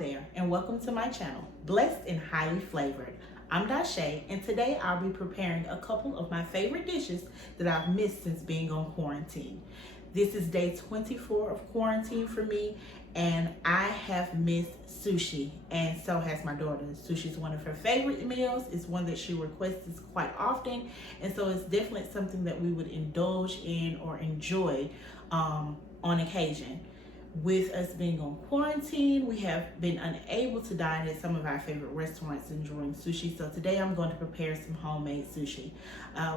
there, and welcome to my channel, Blessed and Highly Flavored. I'm Dashay, and today I'll be preparing a couple of my favorite dishes that I've missed since being on quarantine. This is day 24 of quarantine for me, and I have missed sushi, and so has my daughter. Sushi is one of her favorite meals. It's one that she requests quite often, and so it's definitely something that we would indulge in or enjoy on occasion. With us being on quarantine, we have been unable to dine at some of our favorite restaurants enjoying sushi. So today I'm going to prepare some homemade sushi.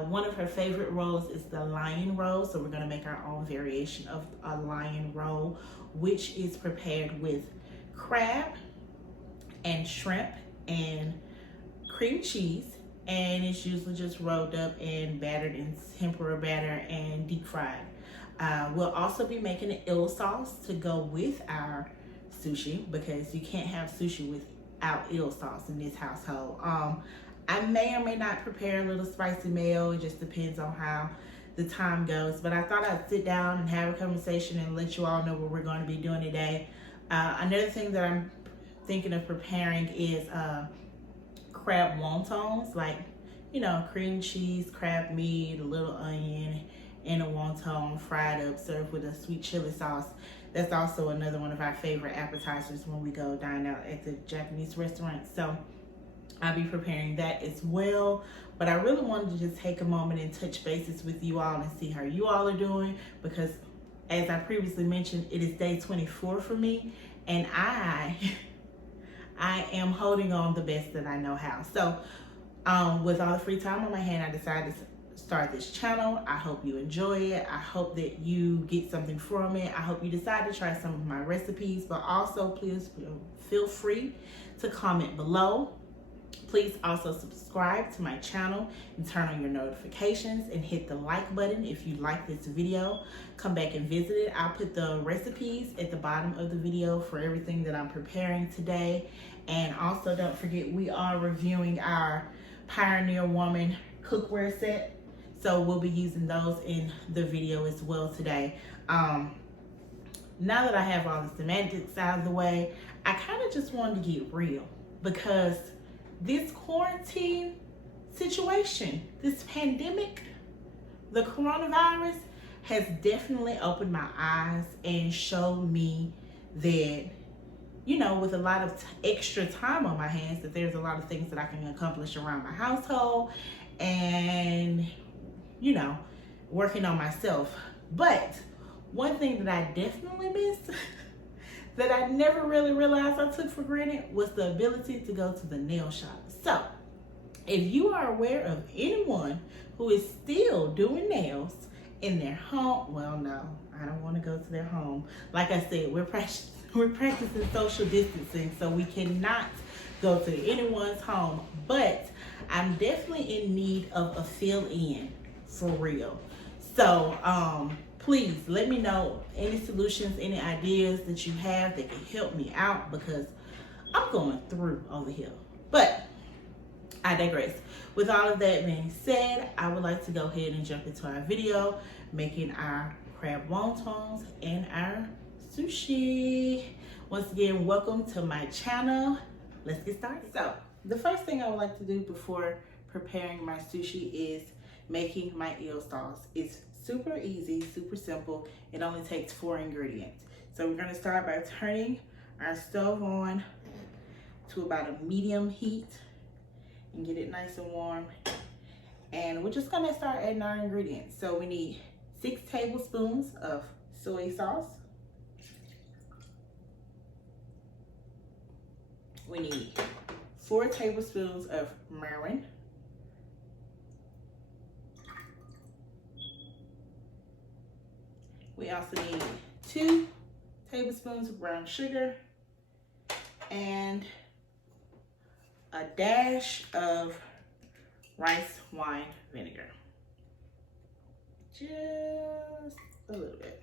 One of her favorite rolls is the lion roll. So we're going to make our own variation of a lion roll, which is prepared with crab and shrimp and cream cheese. And it's usually just rolled up and battered in tempura batter and deep fried. We'll also be making an eel sauce to go with our sushi, because you can't have sushi without eel sauce in this household. I may or may not prepare a little spicy mayo. It just depends on how the time goes. But I thought I'd sit down and have a conversation and let you all know what we're going to be doing today. Another thing that I'm thinking of preparing is crab wontons, like, you know, cream cheese, crab meat, a little onion, and a wonton fried up, served with a sweet chili sauce. That's also another one of our favorite appetizers when we go dine out at the Japanese restaurant. So I'll be preparing that as well. But I really wanted to just take a moment and touch bases with you all and see how you all are doing, because as I previously mentioned, it is day 24 for me, and I am holding on the best that I know how. So with all the free time on my hand, I decided to start this channel. I hope you enjoy it. I hope that you get something from it. I hope you decide to try some of my recipes, but also please feel free to comment below. Please also subscribe to my channel and turn on your notifications and hit the like button if you like this video. Come back and visit it. I'll put the recipes at the bottom of the video for everything that I'm preparing today. And also don't forget, we are reviewing our Pioneer Woman cookware set. So we'll be using those in the video as well today. Now that I have all the semantics out of the way, I kind of just wanted to get real, because this quarantine situation, this pandemic, the coronavirus, has definitely opened my eyes and showed me that, you know, with a lot of extra time on my hands, that there's a lot of things that I can accomplish around my household and, you know, working on myself. But one thing that I definitely missed that I never really realized I took for granted was the ability to go to the nail shop. So if you are aware of anyone who is still doing nails in their home, well, no, I don't want to go to their home. Like I said, we're practicing social distancing, so we cannot go to anyone's home. But I'm definitely in need of a fill-in, for real. So please let me know any solutions, any ideas that you have that can help me out, because I'm going through over here. But I digress. With all of that being said, I would like to go ahead and jump into our video, making our crab wontons and our sushi. Once again, welcome to my channel. Let's get started. So the first thing I would like to do before preparing my sushi is making my eel sauce. It's super easy, super simple. It only takes 4 ingredients. So we're gonna start by turning our stove on to about a medium heat and get it nice and warm. And we're just gonna start adding our ingredients. So we need 6 tablespoons of soy sauce. We need 4 tablespoons of Mayo. We also need 2 tablespoons of brown sugar and a dash of rice wine vinegar. Just a little bit.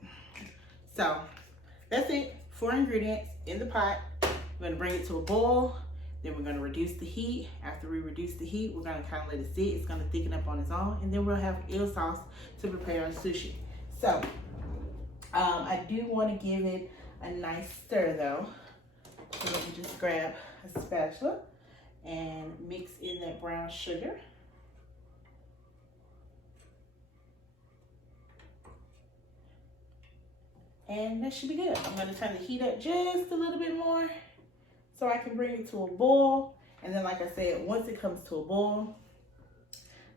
So that's it. 4 ingredients in the pot. We're gonna bring it to a boil. Then we're gonna reduce the heat. After we reduce the heat, we're gonna kind of let it sit. It's gonna thicken up on its own. And then we'll have eel sauce to prepare our sushi. So I do want to give it a nice stir though. So let me just grab a spatula and mix in that brown sugar. And that should be good. I'm gonna turn the heat up just a little bit more so I can bring it to a boil. And then, like I said, once it comes to a boil,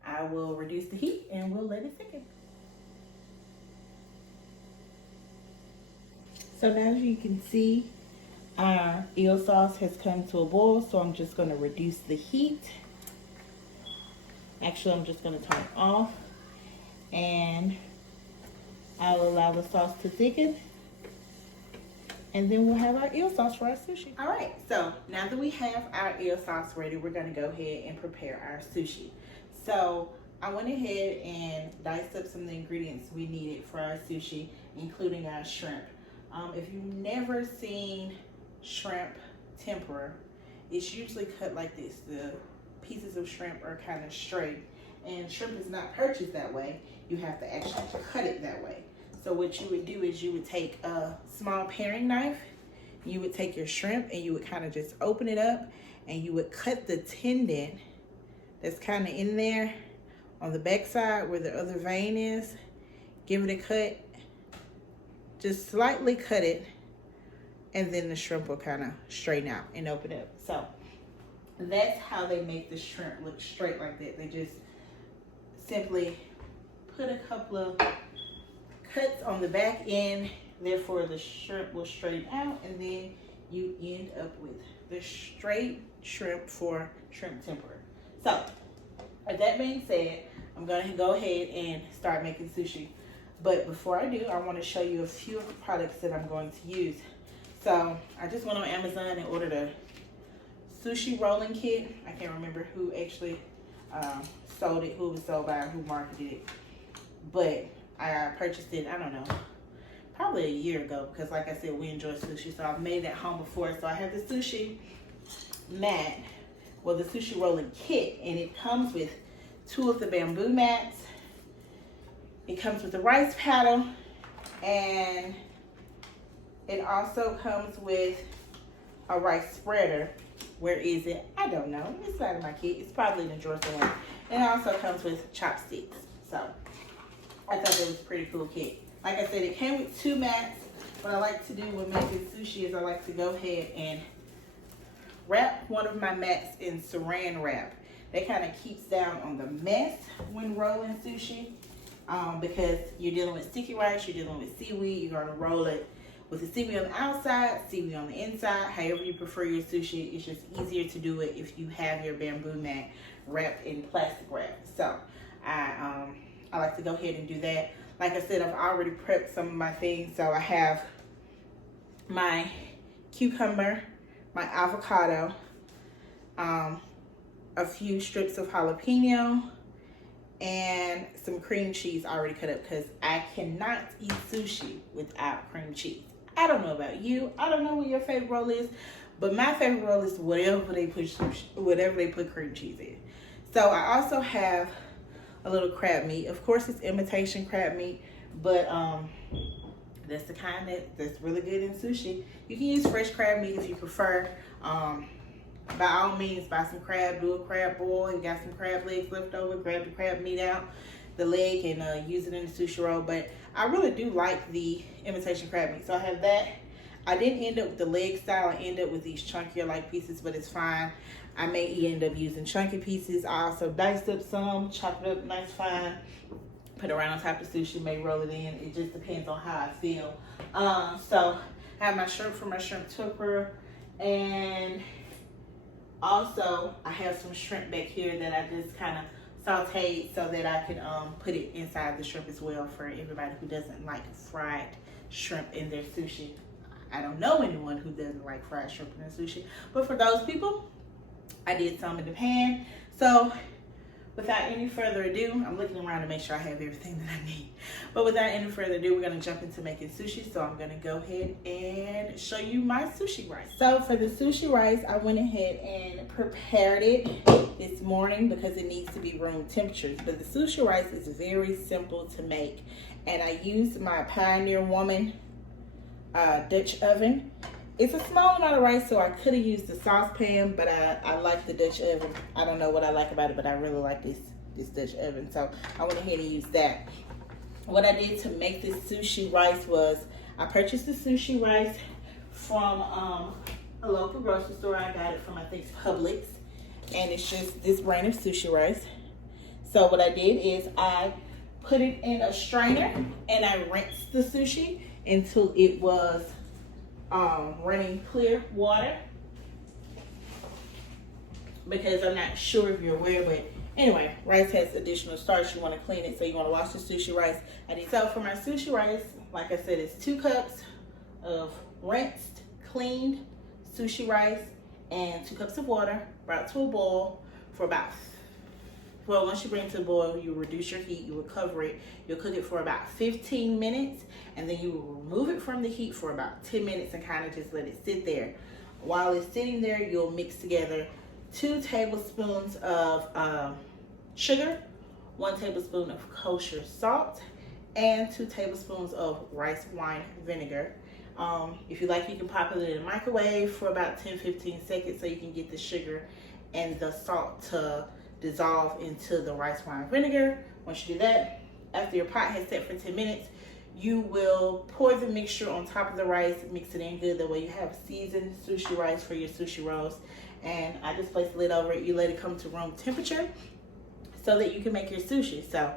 I will reduce the heat and we'll let it thicken. So now as you can see, our eel sauce has come to a boil, so I'm just gonna reduce the heat. Actually, I'm just gonna turn it off and I'll allow the sauce to thicken, and then we'll have our eel sauce for our sushi. All right, so now that we have our eel sauce ready, we're gonna go ahead and prepare our sushi. So I went ahead and diced up some of the ingredients we needed for our sushi, including our shrimp. If you've never seen shrimp tempura, it's usually cut like this. The pieces of shrimp are kind of straight, and shrimp is not purchased that way. You have to actually cut it that way. So what you would do is you would take a small paring knife, you would take your shrimp and you would kind of just open it up and you would cut the tendon that's kind of in there on the back side where the other vein is. Give it a cut, just slightly cut it, and then the shrimp will kind of straighten out and open up. So that's how they make the shrimp look straight like that. They just simply put a couple of cuts on the back end, therefore the shrimp will straighten out, and then you end up with the straight shrimp for shrimp tempura. So with that being said, I'm going to go ahead and start making sushi. But before I do, I want to show you a few of the products that I'm going to use. So I just went on Amazon and ordered a sushi rolling kit. I can't remember who actually sold it, who it was sold by, who marketed it. But I purchased it, I don't know, probably a year ago, because like I said, we enjoy sushi. So I've made it at home before. So I have the sushi mat, well, the sushi rolling kit, and it comes with 2 of the bamboo mats. It comes with the rice paddle, and it also comes with a rice spreader. Where is it? I don't know. It's inside of my kit. It's probably in the drawer somewhere. And it also comes with chopsticks. So I thought that was a pretty cool kit. Like I said, it came with 2 mats. What I like to do when making sushi is I like to go ahead and wrap one of my mats in saran wrap. That kind of keeps down on the mess when rolling sushi. Because you're dealing with sticky rice, you're dealing with seaweed, you're going to roll it with the seaweed on the outside, seaweed on the inside, however you prefer your sushi. It's just easier to do it if you have your bamboo mat wrapped in plastic wrap. So I like to go ahead and do that. Like I said, I've already prepped some of my things. So I have my cucumber, my avocado, a few strips of jalapeno, and some cream cheese already cut up, because I cannot eat sushi without cream cheese. I don't know about you. I don't know what your favorite roll is, but my favorite roll is whatever they put cream cheese in. So I also have a little crab meat. Of course, it's imitation crab meat, but that's the kind that's really good in sushi. You can use fresh crab meat if you prefer. By all means, buy some crab, do a crab boil. You got some crab legs left over, grab the crab meat out, the leg, and use it in the sushi roll. But I really do like the imitation crab meat. So I have that. I didn't end up with the leg style. I ended up with these chunkier like pieces, but it's fine. I may end up using chunky pieces. I also diced up some, chopped it up nice fine, put it around on top of sushi, may roll it in. It just depends on how I feel. So I have my shrimp for my shrimp tempura, and also I have some shrimp back here that I just kind of sauteed so that I can put it inside the shrimp as well, for everybody who doesn't like fried shrimp in their sushi. I don't know anyone who doesn't like fried shrimp in their sushi, but for those people, I did some in the pan. So without any further ado, I'm looking around to make sure I have everything that I need. But without any further ado, we're gonna jump into making sushi. So I'm gonna go ahead and show you my sushi rice. So for the sushi rice, I went ahead and prepared it this morning because it needs to be room temperatures. But the sushi rice is very simple to make. And I used my Pioneer Woman Dutch oven. It's a small amount of rice, so I could have used the saucepan, but I like the Dutch oven. I don't know what I like about it, but I really like this Dutch oven, so I went ahead and used that. What I did to make this sushi rice was I purchased the sushi rice from a local grocery store. I got it from, I think, Publix, and it's just this brand of sushi rice. So what I did is I put it in a strainer and I rinsed the sushi until it was running clear water, because I'm not sure if you're aware, but anyway, rice has additional starch. You want to clean it, so you want to wash the sushi rice. So for my sushi rice, like I said, it's 2 cups of rinsed, cleaned sushi rice and 2 cups of water brought to a boil for about, well, once you bring it to the boil, you reduce your heat, you will cover it, you'll cook it for about 15 minutes, and then you will remove it from the heat for about 10 minutes and kind of just let it sit there. While it's sitting there, you'll mix together 2 tablespoons of sugar, 1 tablespoon of kosher salt, and 2 tablespoons of rice wine vinegar. If you like, you can pop it in the microwave for about 10-15 seconds so you can get the sugar and the salt to dissolve into the rice wine vinegar. Once you do that, after your pot has set for 10 minutes, you will pour the mixture on top of the rice, mix it in good. That way you have seasoned sushi rice for your sushi rolls. And I just place the lid over it. You let it come to room temperature so that you can make your sushi. So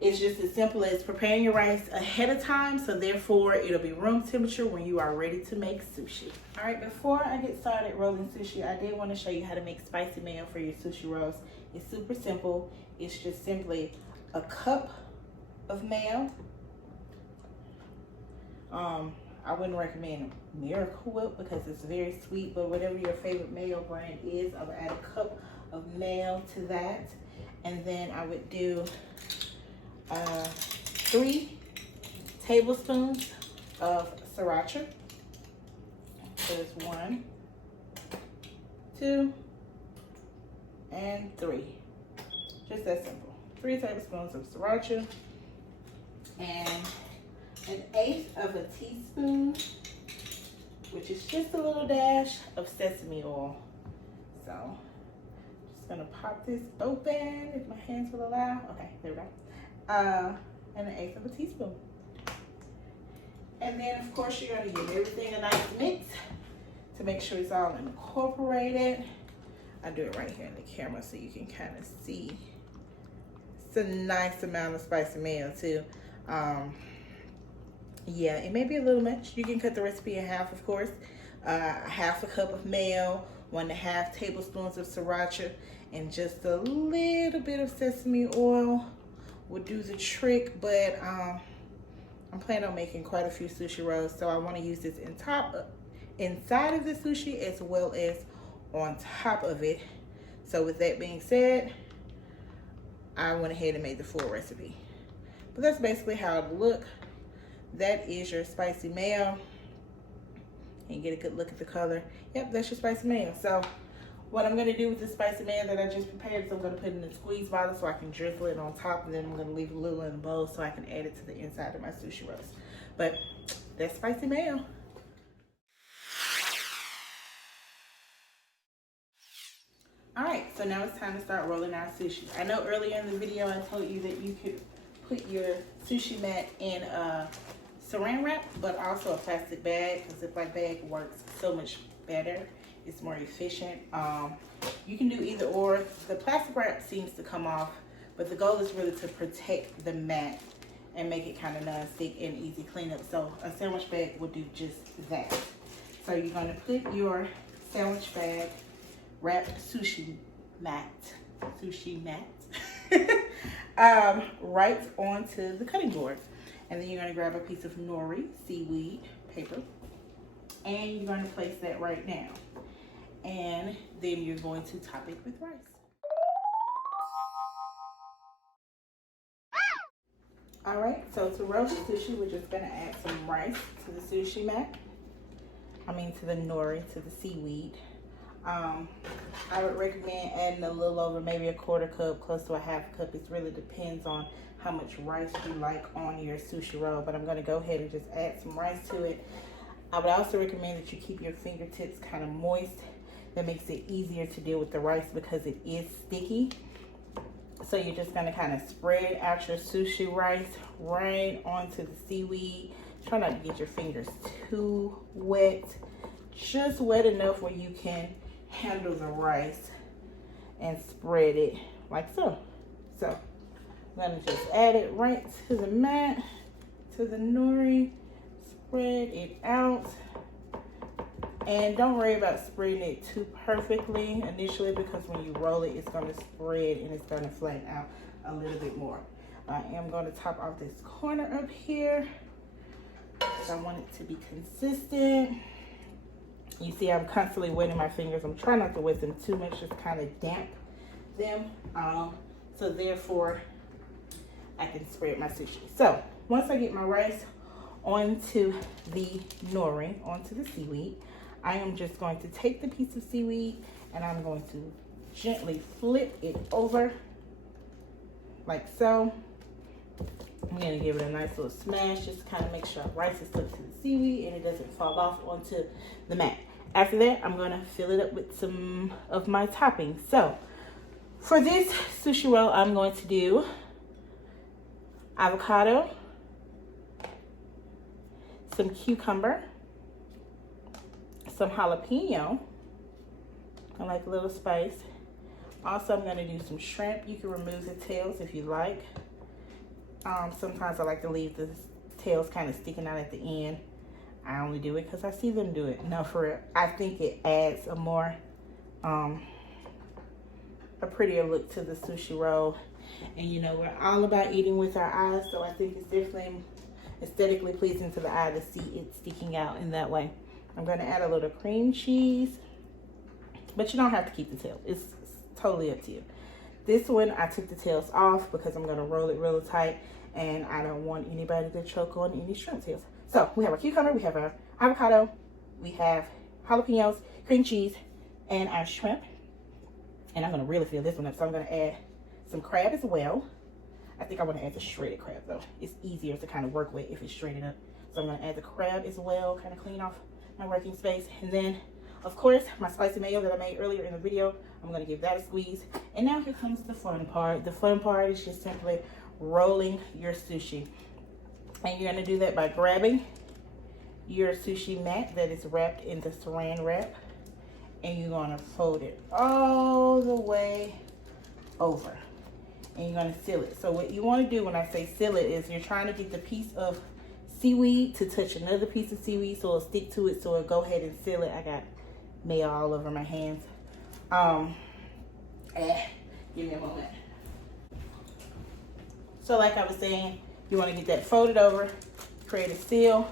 it's just as simple as preparing your rice ahead of time, so therefore it'll be room temperature when you are ready to make sushi. All right, before I get started rolling sushi, I did want to show you how to make spicy mayo for your sushi rolls. It's super simple. It's just simply a cup of mayo. I wouldn't recommend Miracle Whip because it's very sweet, but whatever your favorite mayo brand is, I would add a cup of mayo to that. And then I would do 3 tablespoons of sriracha. So it's 1, 2, and 3. Just that simple. 3 tablespoons of sriracha and 1/8 of a teaspoon, which is just a little dash of sesame oil. So I'm just gonna pop this open if my hands will allow. Okay, there we go. And 1/8 of a teaspoon. And then of course you're gonna give everything a nice mix to make sure it's all incorporated. I do it right here in the camera so you can kind of see. It's a nice amount of spicy mayo too. Yeah, it may be a little much. You can cut the recipe in half, of course. 1/2 cup of mayo, 1.5 tablespoons of sriracha, and just a little bit of sesame oil will do the trick. But I'm planning on making quite a few sushi rolls, so I want to use this inside of the sushi as well as on top of it. So with that being said, I went ahead and made the full recipe. But that's basically how it look. That is your spicy mayo. And get a good look at the color. Yep, that's your spicy mayo. So what I'm gonna do with the spicy mayo that I just prepared is I'm gonna put it in a squeeze bottle so I can drizzle it on top, and then I'm gonna leave a little in the bowl so I can add it to the inside of my sushi rolls. But that's spicy mayo. All right, so now it's time to start rolling our sushi. I know earlier in the video I told you that you could put your sushi mat in a saran wrap, but also a plastic bag. A Ziploc bag works so much better. It's more efficient. You can do either or. The plastic wrap seems to come off, but the goal is really to protect the mat and make it kind of non-stick and easy cleanup. So a sandwich bag will do just that. So you're gonna put your sandwich bag wrapped sushi mat right onto the cutting board. And then you're going to grab a piece of nori, seaweed paper, and you're going to place that right now. And then you're going to top it with rice. All right, so to roast the sushi, we're just going to add some rice to the sushi mat. To the nori, to the seaweed. I would recommend adding a little over maybe 1/4 cup, close to 1/2 cup. It really depends on how much rice you like on your sushi roll, but I'm going to go ahead and just add some rice to it. I would also recommend that you keep your fingertips kind of moist. That makes it easier to deal with the rice because it is sticky. So you're just gonna kind of spread out your sushi rice right onto the seaweed. Try not to get your fingers too wet. Just wet enough where you can handle the rice and spread it like so. So I'm gonna just add it right to the mat, to the nori, spread it out. And don't worry about spreading it too perfectly initially, because when you roll it, it's gonna spread and it's gonna flatten out a little bit more. I am gonna top off this corner up here, because I want it to be consistent. You see I'm constantly wetting my fingers. I'm trying not to wet them too much, just kind of damp them. So therefore, I can spread my sushi. So once I get my rice onto the nori, onto the seaweed, I am just going to take the piece of seaweed and I'm going to gently flip it over like so. I'm going to give it a nice little smash, just to kind of make sure the rice is stuck to the seaweed and it doesn't fall off onto the mat. After that, I'm going to fill it up with some of my toppings. So for this sushi roll, I'm going to do avocado, some cucumber, some jalapeno. I like a little spice. Also, I'm going to do some shrimp. You can remove the tails if you like. Sometimes I like to leave the tails kind of sticking out at the end. I only do it because I see them do it. No, for real. I think it adds a more, a prettier look to the sushi roll. And you know, we're all about eating with our eyes, so I think it's definitely aesthetically pleasing to the eye to see it sticking out in that way. I'm going to add a little cream cheese, but you don't have to keep the tail. It's totally up to you. This one, I took the tails off because I'm going to roll it really tight, and I don't want anybody to choke on any shrimp tails. So we have our cucumber, we have our avocado, we have jalapenos, cream cheese, and our shrimp. And I'm going to really fill this one up, so I'm going to add some crab as well. I think I want to add the shredded crab though. It's easier to kind of work with if it's shredded up. So I'm going to add the crab as well, kind of clean off my working space. And then, of course, my spicy mayo that I made earlier in the video, I'm going to give that a squeeze. And now here comes the fun part. The fun part is just simply rolling your sushi. And you're going to do that by grabbing your sushi mat that is wrapped in the saran wrap. And you're going to fold it all the way over. And you're going to seal it. So what you want to do when I say seal it is you're trying to get the piece of seaweed to touch another piece of seaweed so it'll stick to it, so it'll go ahead and seal it. I got mayo all over my hands. Give me a moment. So like I was saying, you want to get that folded over, create a seal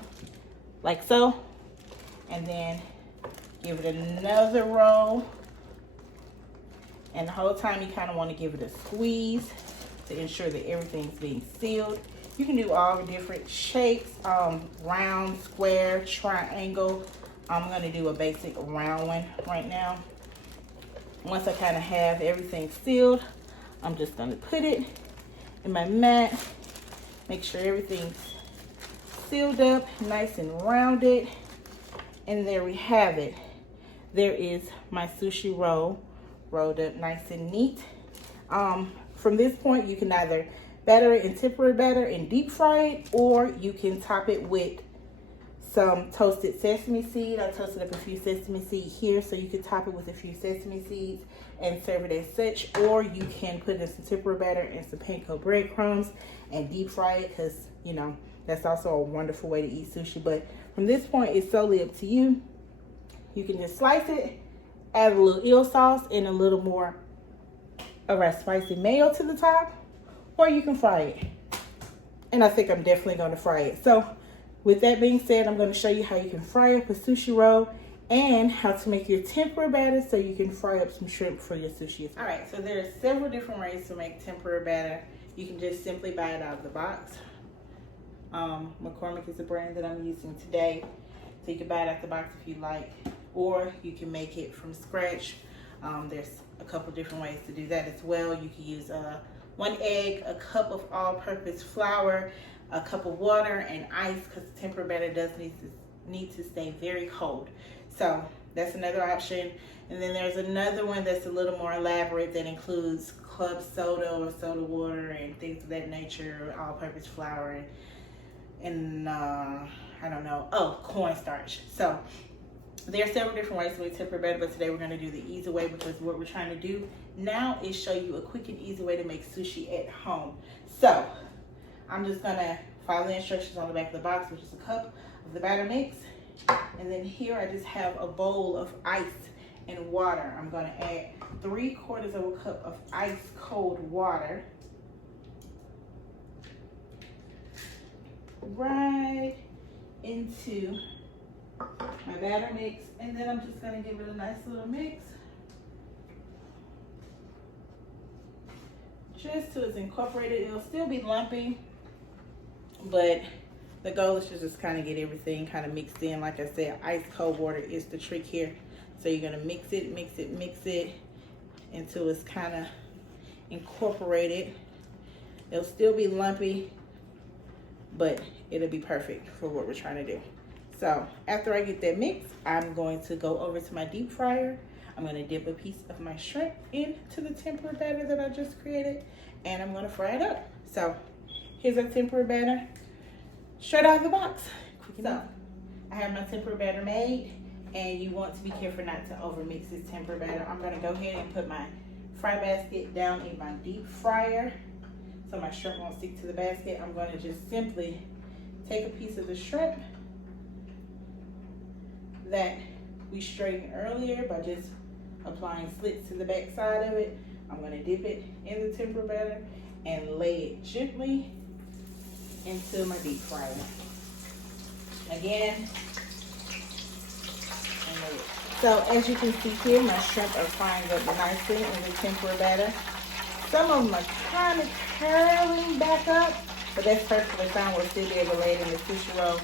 like so, and then give it another roll. And the whole time you kind of want to give it a squeeze to ensure that everything's being sealed. You can do all the different shapes, round, square, triangle. I'm going to do a basic round one right now. Once I kind of have everything sealed, I'm just going to put it in my mat. Make sure everything's sealed up, nice and rounded. And there we have it. There is my sushi roll, rolled up nice and neat. From this point, you can either batter it in tempura batter and deep fry it, or you can top it with some toasted sesame seed. I toasted up a few sesame seeds here, so you can top it with a few sesame seeds and serve it as such, or you can put in some tempura batter and some panko breadcrumbs and deep fry it, because you know that's also a wonderful way to eat sushi. But from this point, it's solely up to you. You can just slice it, add a little eel sauce and a little more of our spicy mayo to the top, or you can fry it. And I think I'm definitely going to fry it. So with that being said, I'm going to show you how you can fry up a sushi roll and how to make your tempura batter so you can fry up some shrimp for your sushi. All right, so there are several different ways to make tempura batter. You can just simply buy it out of the box. McCormick is the brand that I'm using today. So you can buy it out the box if you like, or you can make it from scratch. There's a couple different ways to do that as well. You can use 1 egg, a cup of all-purpose flour, a cup of water, and ice, because tempura batter does need to need to stay very cold. So that's another option. And then there's another one that's a little more elaborate that includes club soda or soda water and things of that nature, all-purpose flour, and I don't know, cornstarch. So there are several different ways to make tempura batter, but today we're going to do the easy way, because what we're trying to do now is show you a quick and easy way to make sushi at home. So I'm just going to follow the instructions on the back of the box, which is a cup of the batter mix. And then here I just have a bowl of ice and water. I'm going to add 3/4 of a cup of ice cold water right into my batter mix, and then I'm just going to give it a nice little mix just till it's incorporated. It'll still be lumpy, but the goal is to just kind of get everything kind of mixed in. Like I said, ice cold water is the trick here. So you're going to mix it until it's kind of incorporated. It'll still be lumpy, but it'll be perfect for what we're trying to do. So after I get that mix, I'm going to go over to my deep fryer. I'm going to dip a piece of my shrimp into the tempura batter that I just created, and I'm going to fry it up. So here's our tempura batter straight out of the box. So I have my tempura batter made, and you want to be careful not to overmix this tempura batter. I'm going to go ahead and put my fry basket down in my deep fryer so my shrimp won't stick to the basket. I'm going to just simply take a piece of the shrimp that we straightened earlier by just applying slits to the back side of it. I'm going to dip it in the tempura batter and lay it gently into my deep fryer. Again, and lay it. So as you can see here, my shrimp are frying up nicely in the tempura batter. Some of them are kind of curling back up, but that's perfectly fine. We'll still be able to lay it in the sushi roll,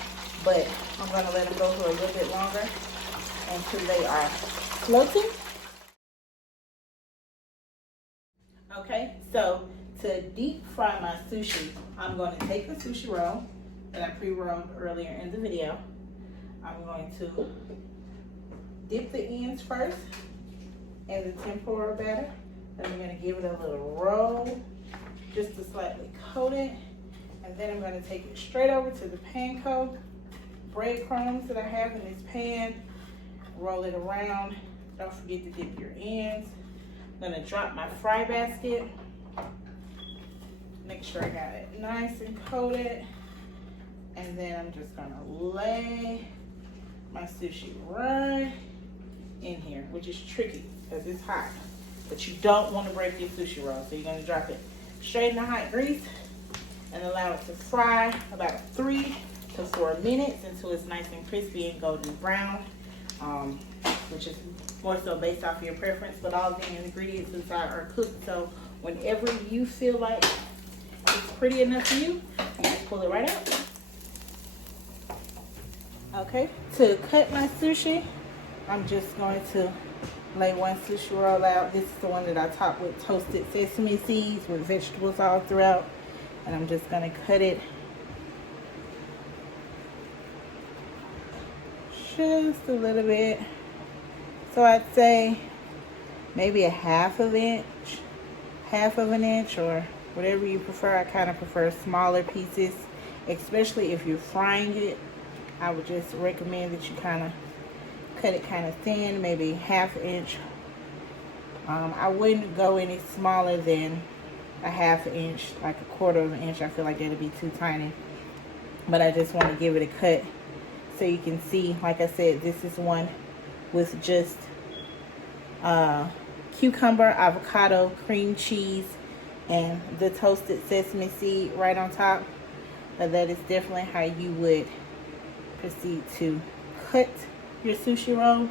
but I'm going to let them go for a little bit longer until they are floating. Okay, so to deep fry my sushi, I'm going to take the sushi roll that I pre-rolled earlier in the video. I'm going to dip the ends first in the tempura batter. Then I'm going to give it a little roll just to slightly coat it. And then I'm going to take it straight over to the panko breadcrumbs that I have in this pan. Roll it around. Don't forget to dip your ends. I'm going to drop my fry basket. Make sure I got it nice and coated. And then I'm just going to lay my sushi right in here, which is tricky because it's hot. But you don't want to break your sushi roll. So you're going to drop it straight in the hot grease and allow it to fry about 3 to 4 minutes until it's nice and crispy and golden brown, which is more so based off of your preference. But all the ingredients inside are cooked, so whenever you feel like it's pretty enough for you, you just pull it right out. Okay, to cut my sushi, I'm just going to lay one sushi roll out. This is the one that I topped with toasted sesame seeds with vegetables all throughout. And I'm just going to cut it just a little bit. So I'd say maybe a half of an inch, or whatever you prefer. I kind of prefer smaller pieces, especially if you're frying it. I would just recommend that you kind of cut it kind of thin, maybe ½ inch. I wouldn't go any smaller than a ½ inch, like a ¼ inch. I feel like that'd be too tiny. But I just want to give it a cut so you can see. Like I said, this is one with just cucumber, avocado, cream cheese, and the toasted sesame seed right on top. But that is definitely how you would proceed to cut your sushi roll.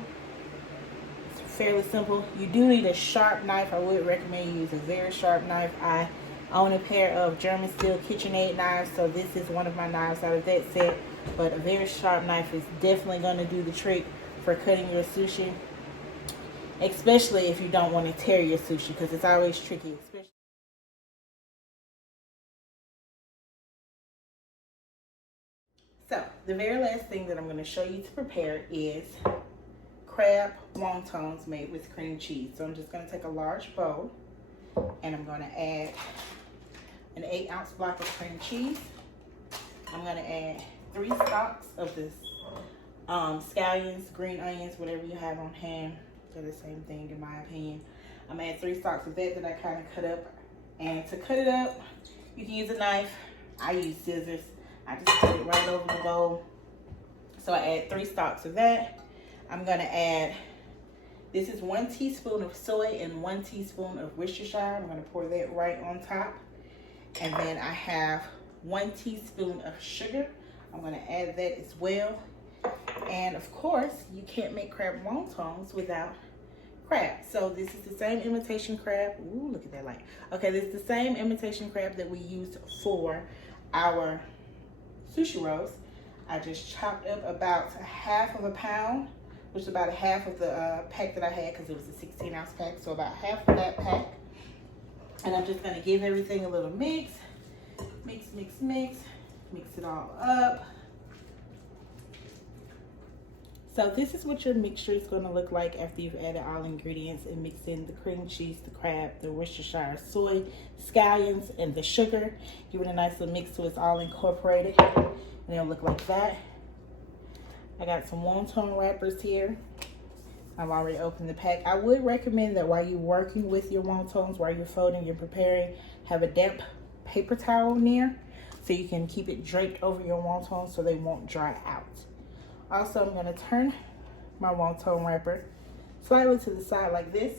It's fairly simple. You do need a sharp knife. I would recommend you use a very sharp knife. I own a pair of German steel KitchenAid knives, so this is one of my knives out of that set. But a very sharp knife is definitely going to do the trick for cutting your sushi, especially if you don't want to tear your sushi, because it's always tricky. So The very last thing that I'm going to show you to prepare is crab wontons made with cream cheese. So I'm just going to take a large bowl and I'm going to add an 8-ounce block of cream cheese. I'm going to add 3 stalks of this scallions, green onions, whatever you have on hand. They're the same thing in my opinion. I'm going to add 3 stalks of that I kind of cut up. And to cut it up, you can use a knife. I use scissors. I just put it right over the bowl. So I add 3 stalks of that. I'm going to add, this is 1 teaspoon of soy and 1 teaspoon of Worcestershire. I'm going to pour that right on top. And then I have 1 teaspoon of sugar. I'm going to add that as well. And of course, you can't make crab wontons without crab. So this is the same imitation crab. Ooh, look at that light. Okay, this is the same imitation crab that we used for our sushi rolls. I just chopped up about 1/2 pound, which is about 1/2 of the pack that I had because it was a 16-ounce pack. So about 1/2 of that pack. And I'm just going to give everything a little mix. Mix, mix, mix. Mix it all up. So this is what your mixture is going to look like after you've added all ingredients and mixed in the cream cheese, the crab, the Worcestershire soy, scallions, and the sugar. Give it a nice little mix so it's all incorporated. And it'll look like that. I got some wonton wrappers here. I've already opened the pack. I would recommend that while you're working with your wontons, while you're folding, you're preparing, have a damp paper towel near so you can keep it draped over your wontons so they won't dry out. Also, I'm going to turn my wonton wrapper slightly to the side like this.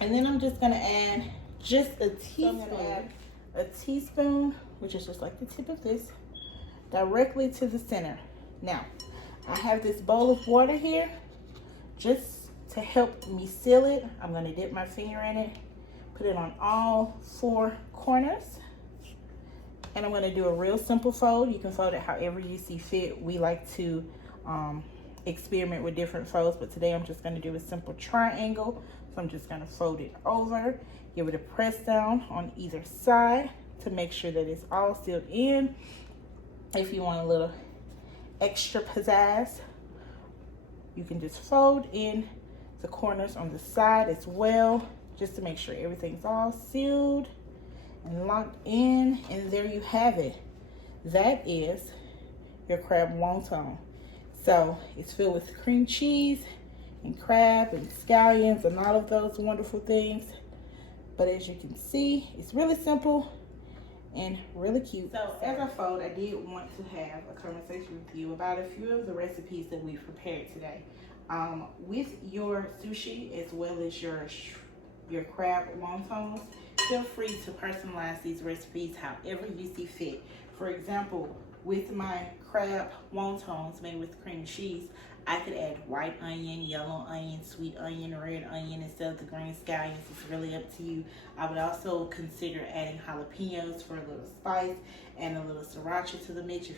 And then I'm just going to add just a teaspoon. So I'm going to add a teaspoon, which is just like the tip of this, directly to the center. Now, I have this bowl of water here just to help me seal it. I'm going to dip my finger in it, put it on all 4 corners. And I'm going to do a real simple fold. You can fold it however you see fit. We like to experiment with different folds, but today I'm just going to do a simple triangle. So I'm just going to fold it over, give it a press down on either side to make sure that it's all sealed in. If you want a little extra pizzazz, you can just fold in the corners on the side as well, just to make sure everything's all sealed and locked in. And there you have it. That is your crab wonton. So it's filled with cream cheese and crab and scallions and all of those wonderful things. But as you can see, it's really simple and really cute. So as I fold, I did want to have a conversation with you about a few of the recipes that we've prepared today. With your sushi as well as your crab wontons, feel free to personalize these recipes however you see fit. For example, with my crab wontons made with cream cheese, I could add white onion, yellow onion, sweet onion, red onion instead of the green scallions. It's really up to you. I would also consider adding jalapenos for a little spice and a little sriracha to the mix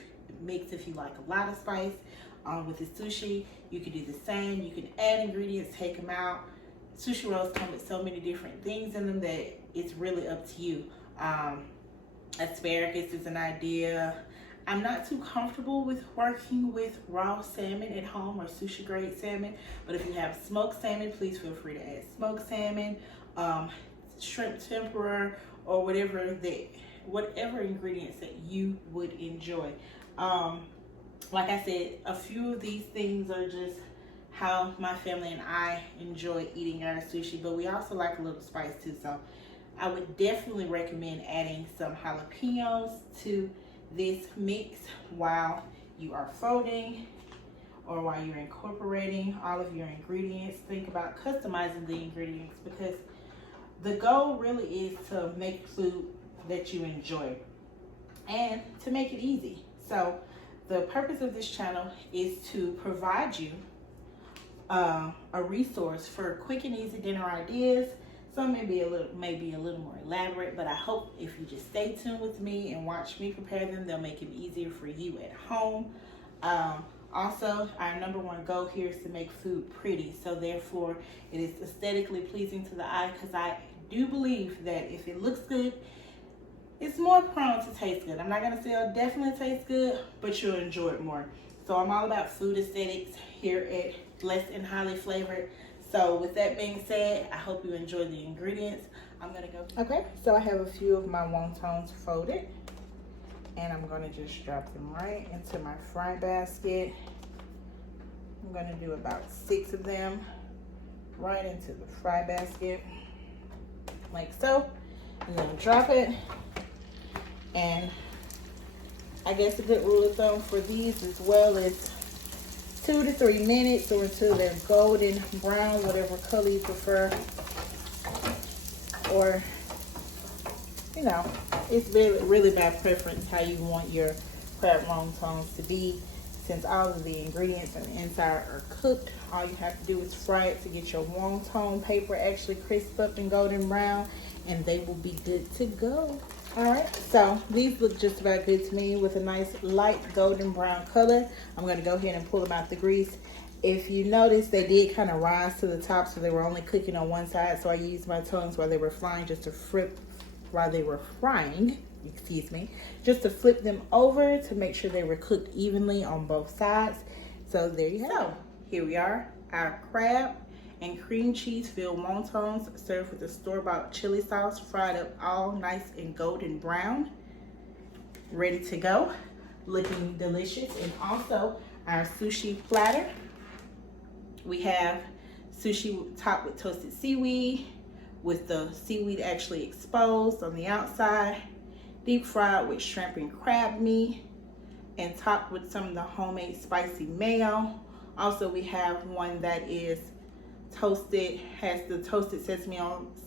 if you like a lot of spice. With the sushi, you could do the same. You can add ingredients, take them out. Sushi rolls come with so many different things in them that it's really up to you. Asparagus is an idea. I'm not too comfortable with working with raw salmon at home or sushi grade salmon, but if you have smoked salmon, please feel free to add smoked salmon, shrimp tempura, or whatever ingredients that you would enjoy. Like I said, a few of these things are just how my family and I enjoy eating our sushi, but we also like a little spice too. So I would definitely recommend adding some jalapenos to this mix while you are folding or while you're incorporating all of your ingredients. Think about customizing the ingredients, because the goal really is to make food that you enjoy and to make it easy. So the purpose of this channel is to provide you a resource for quick and easy dinner ideas. Some may be a little more elaborate, but I hope if you just stay tuned with me and watch me prepare them, they'll make it easier for you at home. Also, our number one goal here is to make food pretty. So therefore, it is aesthetically pleasing to the eye, because I do believe that if it looks good, it's more prone to taste good. I'm not gonna say it'll definitely taste good, but you'll enjoy it more. So I'm all about food aesthetics here at Blessed and Highly Flavored. So with that being said, I hope you enjoy the ingredients. I'm gonna go. Okay, so I have a few of my wontons folded, and I'm gonna just drop them right into my fry basket. I'm gonna do about 6 of them right into the fry basket, like so. I'm gonna drop it, and I guess a good rule of thumb for these as well is 2 to 3 minutes, or until they're golden brown, whatever color you prefer. Or, you know, it's really by preference how you want your crab wontons to be. Since all of the ingredients on the inside are cooked, all you have to do is fry it to get your wonton paper actually crisp up and golden brown, and they will be good to go. All right, so these look just about good to me with a nice light golden brown color. I'm gonna go ahead and pull them out the grease. If you notice, they did kind of rise to the top, so they were only cooking on one side. So I used my tongs while they were frying just to flip, while they were frying, excuse me, just to flip them over to make sure they were cooked evenly on both sides. So there you go. So here we are, our crab and cream cheese filled wontons served with a store-bought chili sauce, fried up all nice and golden brown, ready to go, looking delicious. And also our sushi platter. We have sushi topped with toasted seaweed, with the seaweed actually exposed on the outside, deep fried with shrimp and crab meat, and topped with some of the homemade spicy mayo. Also, we have one that is toasted, has the toasted sesame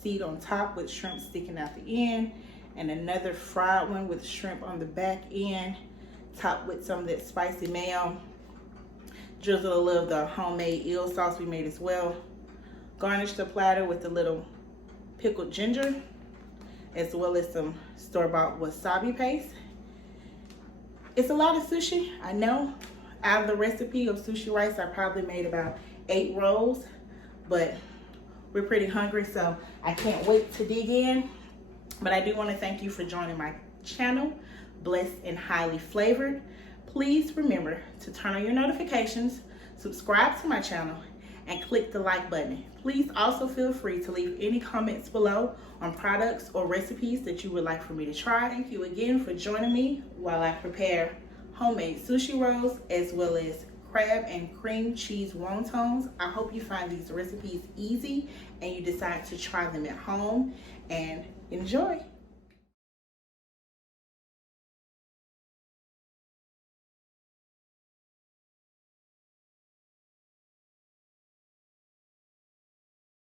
seed on top with shrimp sticking out the end, and another fried one with shrimp on the back end, topped with some of that spicy mayo. Drizzle a little of the homemade eel sauce we made as well. Garnish the platter with a little pickled ginger, as well as some store-bought wasabi paste. It's a lot of sushi, I know. Out of the recipe of Sushi Rice, I probably made about 8 rolls, but we're pretty hungry, so I can't wait to dig in. But I do want to thank you for joining my channel, Blessed and Highly Flavored. Please remember to turn on your notifications, subscribe to my channel, and click the like button. Please also feel free to leave any comments below on products or recipes that you would like for me to try. Thank you again for joining me while I prepare homemade sushi rolls as well as crab and cream cheese wontons. I hope you find these recipes easy and you decide to try them at home and enjoy.